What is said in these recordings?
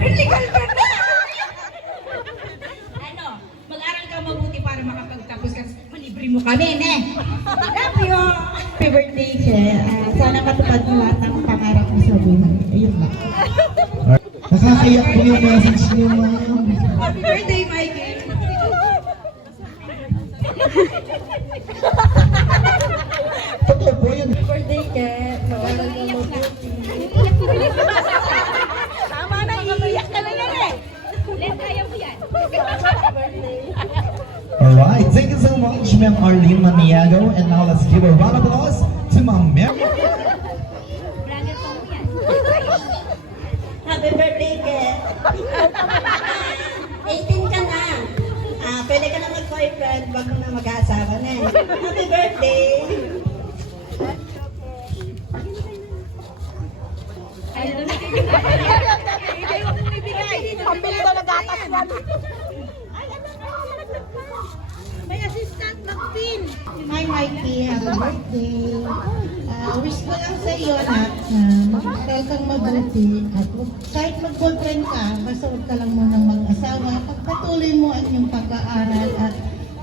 Legal ka na! Ano, mag-aral ka mabuti para makapagtapos ka. Malibre mo kami, ne? Love you! Happy birthday, Che. Sana matupad mo lahat ng pangarap mo sa buhay. Ayun lang. Nakakaiyak po yung message niyo, ma'am. Happy birthday, Mikey! Totoo po yun. Birthday, Che. Mag-aral ka mabuti. Tama na, iiyak ka na yan eh! Let, kaya mo yan! Alright, thank you so much, Ma'am Arlene Maniago. And now let's give a round of applause to Ma'am Mary. Vlogger ka mo yan! Happy birthday, Che. 18 ka na. Pwede ka na mag-boyfriend, wag mo na mag-aasawa na eh. Happy birthday! Ay, doon na pambili ko na gatas yan. May assistant mag-pin. Hi, Mikey. Happy birthday. Wish ko lang sa iyo na mag-aral kang mabuti at kahit mag-boyfriend ka, basta huwag ka lang munang mag-asawa. Pagpatuloy mo ang iyong pag-aaral at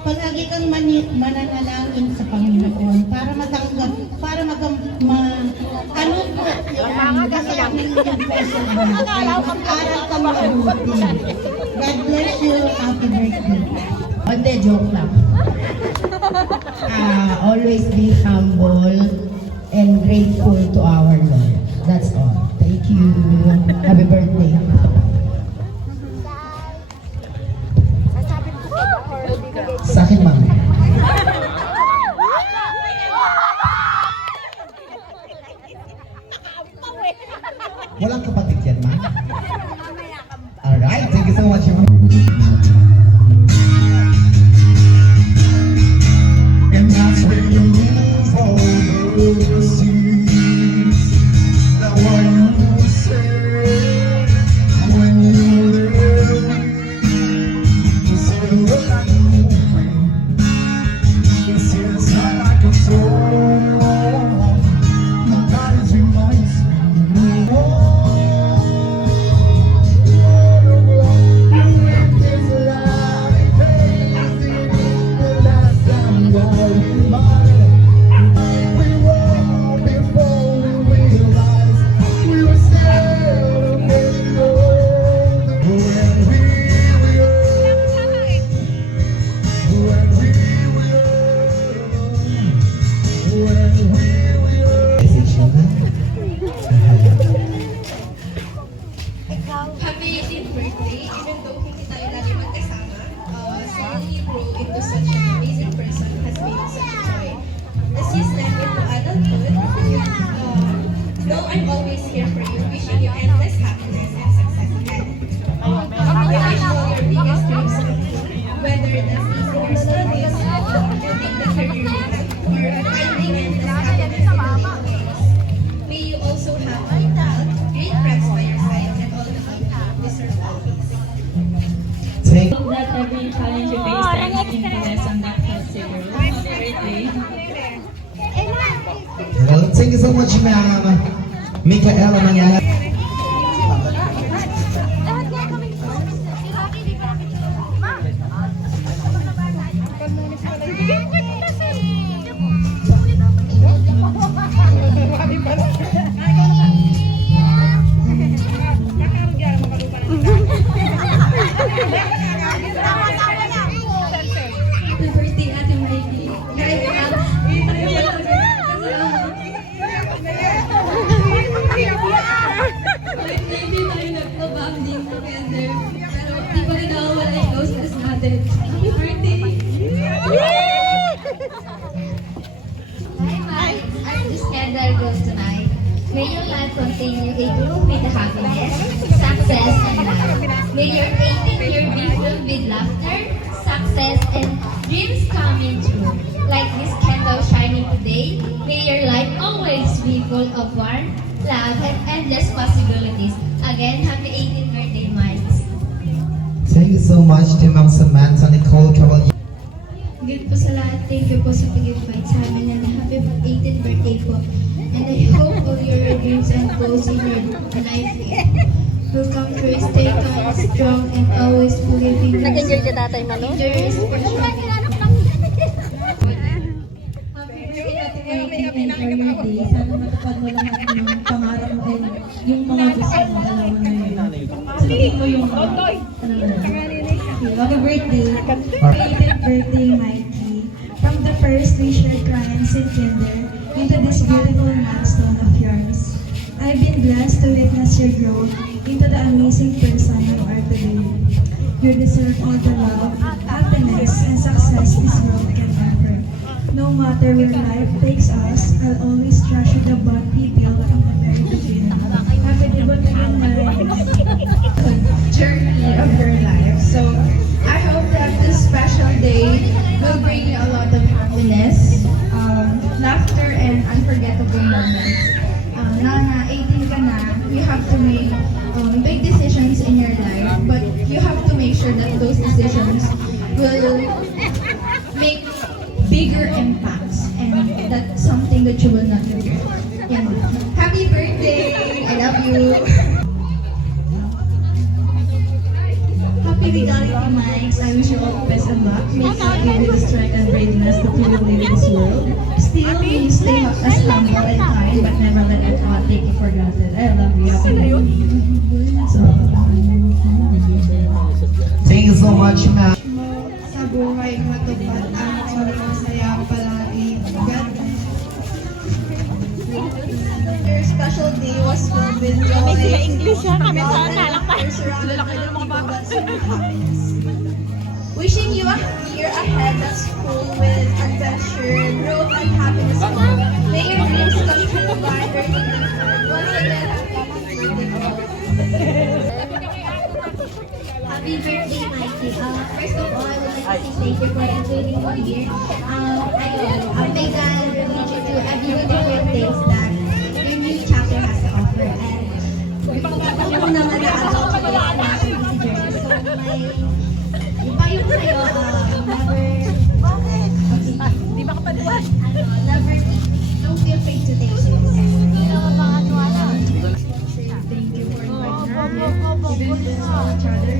palagi kang mananalangin sa Panginoon para matanggap, para ano po yung kasalanan ng iyong puso. Mag-aral kang mabuti. God bless you. Happy birthday. Hindi, joke lang. Always be humble and grateful to our Lord. That's all. Thank you. Happy birthday. Sa akin, ma'am. Walang kapatid yan, ma'am. Alright, thank you so much, ma'am. And that's when you move overseas. That's what you say when you live. You say, well, I'm moving. You say, it's not like a soul. My God is reminds me. Happy 18th birthday, even though hindi tayo lagi magkasama, seeing you grow into such an amazing person has been such a joy. As you step into adulthood, though I'm always here for you, wishing you endless happiness and success ahead. I wish all your biggest dreams come true, whether that's in your studies, building the career you have, or finding endless happiness in your daily lives. May you also have good health, great friends by your side, and all the love you deserve always. Thank Hope that every challenge you face turns into lesson that helps you grow. Happy birthday. Well, thank you so much, Ma'am Micaela Maniago. Happy birthday, Ate Mikey. Maybe tayo nagpa-banding together. Pero di pa rin nakawala yung closeness natin. Happy birthday! Hi, Mike. This candle goes tonight. May your life continue a groove with happiness, success, and love. May your 18th year be filled with laughter, success, and dreams coming true. Like this candle shining today, may your life always be full of warmth, love, and endless possibilities. Again, happy 18th birthday, Mike. Thank you so much to Ma'am Samantha Nicole Caballero. Good po sa lahat. Thank you po sa pag-invite sa amin and happy 18th birthday po. And I hope all your dreams and goals in your life will come through. Stay calm, strong, and always believe in yourself. Enjoy your spiritual life. Enjoy your day. Sana matupad mo lahat ng pangarap mo and yung mga gusto mo, dalawa na yun. Sabihin mo yung happy birthday. Belated birthday, Mikey. From the first we shared crayons in kinder into this beautiful milestone of yours. I've been blessed to witness your growth into the amazing person you are today. You deserve all the love, happiness, and success this world can offer. No matter where life takes us, I'll always treasure the bond we built from the very beginning. Happy Journey of your life. So I hope that this special day will bring you a lot of happiness, laughter, and unforgettable moments. Now na 18 ka na, you have to make big decisions in your life, but you have to make sure that those decisions will make bigger impacts, and that's something that you will not regret. Yan. Happy birthday! I love you! Happy Regality Mikes. I wish you all the best of luck. May God give you the strength and braveness to live in this world. Still, may you stay as humble and kind, but never let anyone take you for granted. I love you. Thank you so much, ma'am. Sa buhay matupad ang masaya palagi. God bless. Your special day was filled with joy. English siya, kami sana you're surrounded by the people that serve you happiness. Wishing you a year ahead that's full with adventure, growth, and happiness. May your dreams come true by working hard. Once again, Happy birthday, Mikey. First of all, I would like to say thank you for including me here. May God lead you to every different things that your new chapter has to offer. And ako naman na ako sa journey. So, may payo ko sa'yo, never, don't be afraid to take risks. Thank you for inviting her here. Even if it's all each other.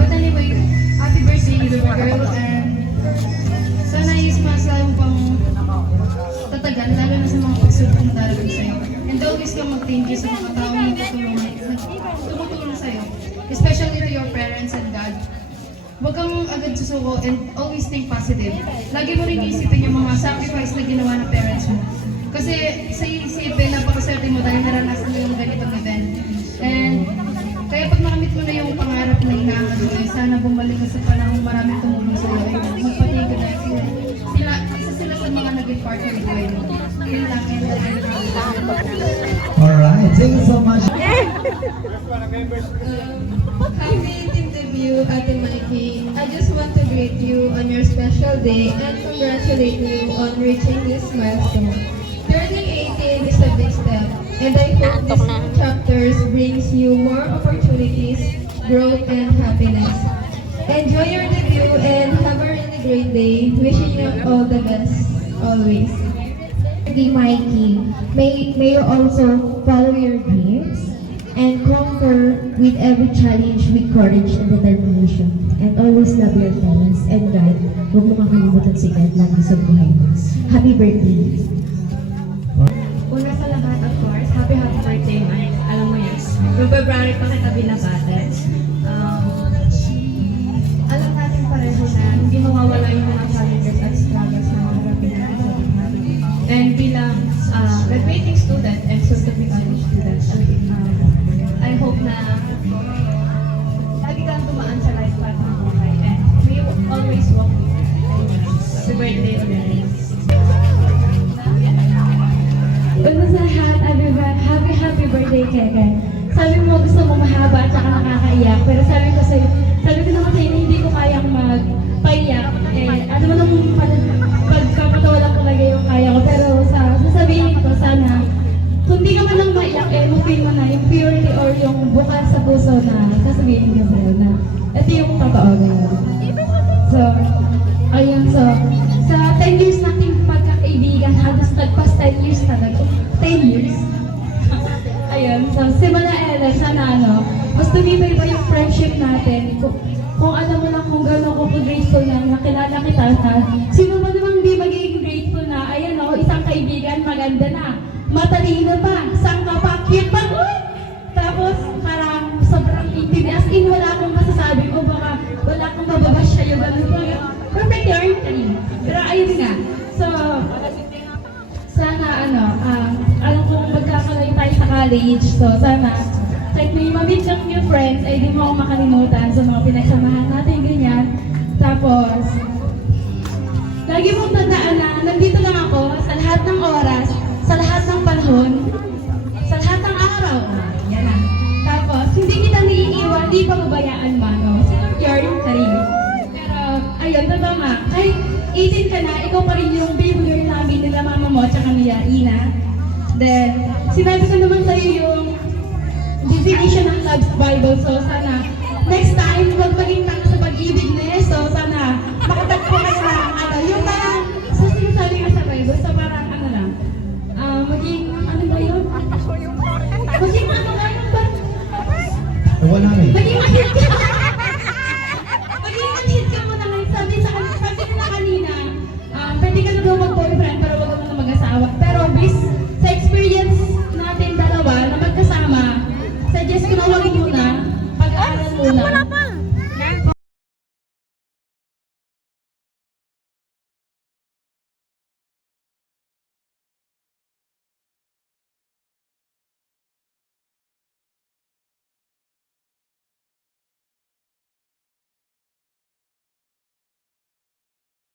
But anyway, happy birthday, little girl, and sana yung sumasaya mo pang tatagan, lalo na sa mga pagsubok na darating sa'yo. And always kang mag-thank you sa mga tao na tumutulong sa'yo. Especially to your parents and God. Huwag kang agad susuko and always think positive. Lagi mo rin isipin yung mga sacrifice na ginawa ng parents mo. Kasi sa isipin, napakaswerte mo dahil naranasan mo yung ganitong event. And kaya pag nakamit mo na yung pangarap na hinahangat mo, sana bumalik ka sa panahon maraming tumulong sa iyo. Magpatingin ka dahil isa sila sa mga naging part ng buhay mo. Yun lang, and Alright, thank you so much. happy interview, Ate Mikey. I just want to greet you on your special day and congratulate you on reaching this milestone. Turning 18 is a big step, and I hope this chapters brings you more opportunities, growth, and happiness. Enjoy your debut and have a really great day. Wishing you all the best, always. Happy Mikey. May you also follow your dreams and conquer with every challenge with courage and determination. And always love your parents and God. Huwag mo makalimutan si God lagi sa buhay mo. Happy birthday! Una sa lahat, of course, happy birthday, Mike. Alam mo yan, noong February pa kita binabate. Alam natin pareho na hindi mawawala yung mga challenges at struggles na maharapin natin sa buhay. And bilang graduating student and soon to be college student, I hope na lagi kang tumaan sa life path ng buhay and may you always walk with you. Happy birthday ulit. Una sa lahat, happy birthday, Keke. Sabi mo gusto mo mahaba at saka nakakaiyak, pero sabi ko naman sa'yo na hindi ko kayang magpaiyak. Ano mo nang pagkakatawa lang talaga yung kaya ko, pero sasabihin ko sana, kung di ka man lang maiyak, mapin mo na yung purity or yung bukas sa puso na sasabihin ko sa'yo na ito yung totoo ganyan. So, ayun, sa 10 years nating pagkakaibigan, halos nagpas 10 years talaga. 10 years. ayun. So, simula Ellen, sana mas tumibay ba yung friendship natin? Kung alam mo lang kung gano'n ko grateful na nakilala kita na, sino ba namang di magiging grateful na, ayan isang kaibigan, maganda na, matalino pa, sangka pa, cute pa, uy! Tapos, parang sobrang intindi, as in wala akong masasabi ko, baka wala akong mababash sa'yo, gano'n po yun. Perfect yarn ka rin. Pero ayun nga, so, sana alam kong magkakalayo tayo sa college, so sana, kahit may mamit kang new friends, ay di mo ako makalimutan sa mga pinagsamahan natin, ganyan. Tapos, lagi mong tandaan na nandito lang ako sa lahat ng oras, sa lahat ng panahon, sa lahat ng araw. Yan na. Tapos, hindi kita naiiwan, di pababayaan mano. Yarn ka rin. Pero, ayun, totoo nga, kahit 18 ka na, ikaw pa rin yung baby girl namin nila mama mo, tsaka nila Ina. Then, sinabi ko naman sa'yo yung definition ng Love's Bible. So, sana, next time, huwag maging